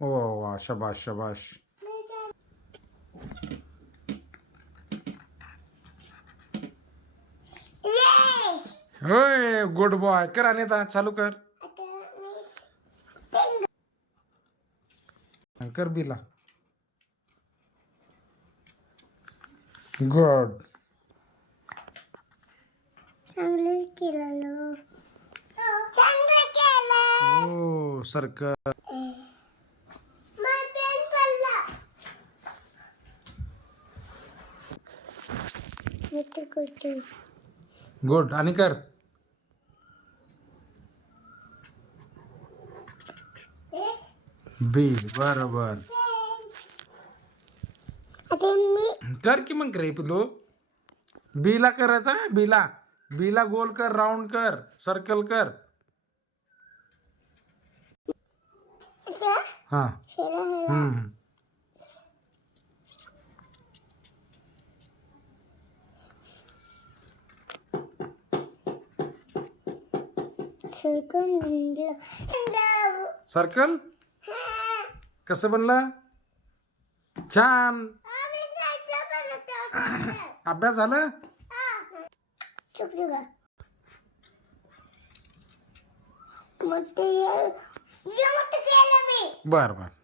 ओ वा, शबाश शबाश. होय, good boy. कर अनिता, चालू कर. कर बिला. गुड. चांगलं केलं. चांगलं केलं. ओ सर्कल. गुड. आणि कर. बी. बरोबर. आता मी कर की मग रे पिलू. बीला करायचा. बीला बीला गोल कर, राऊंड कर, सर्कल कर. हा. हम्म. सर्कल कसं बनलं? छान. अभ्यास झाला. चुकली का? मोठे केलं मी. बर बर.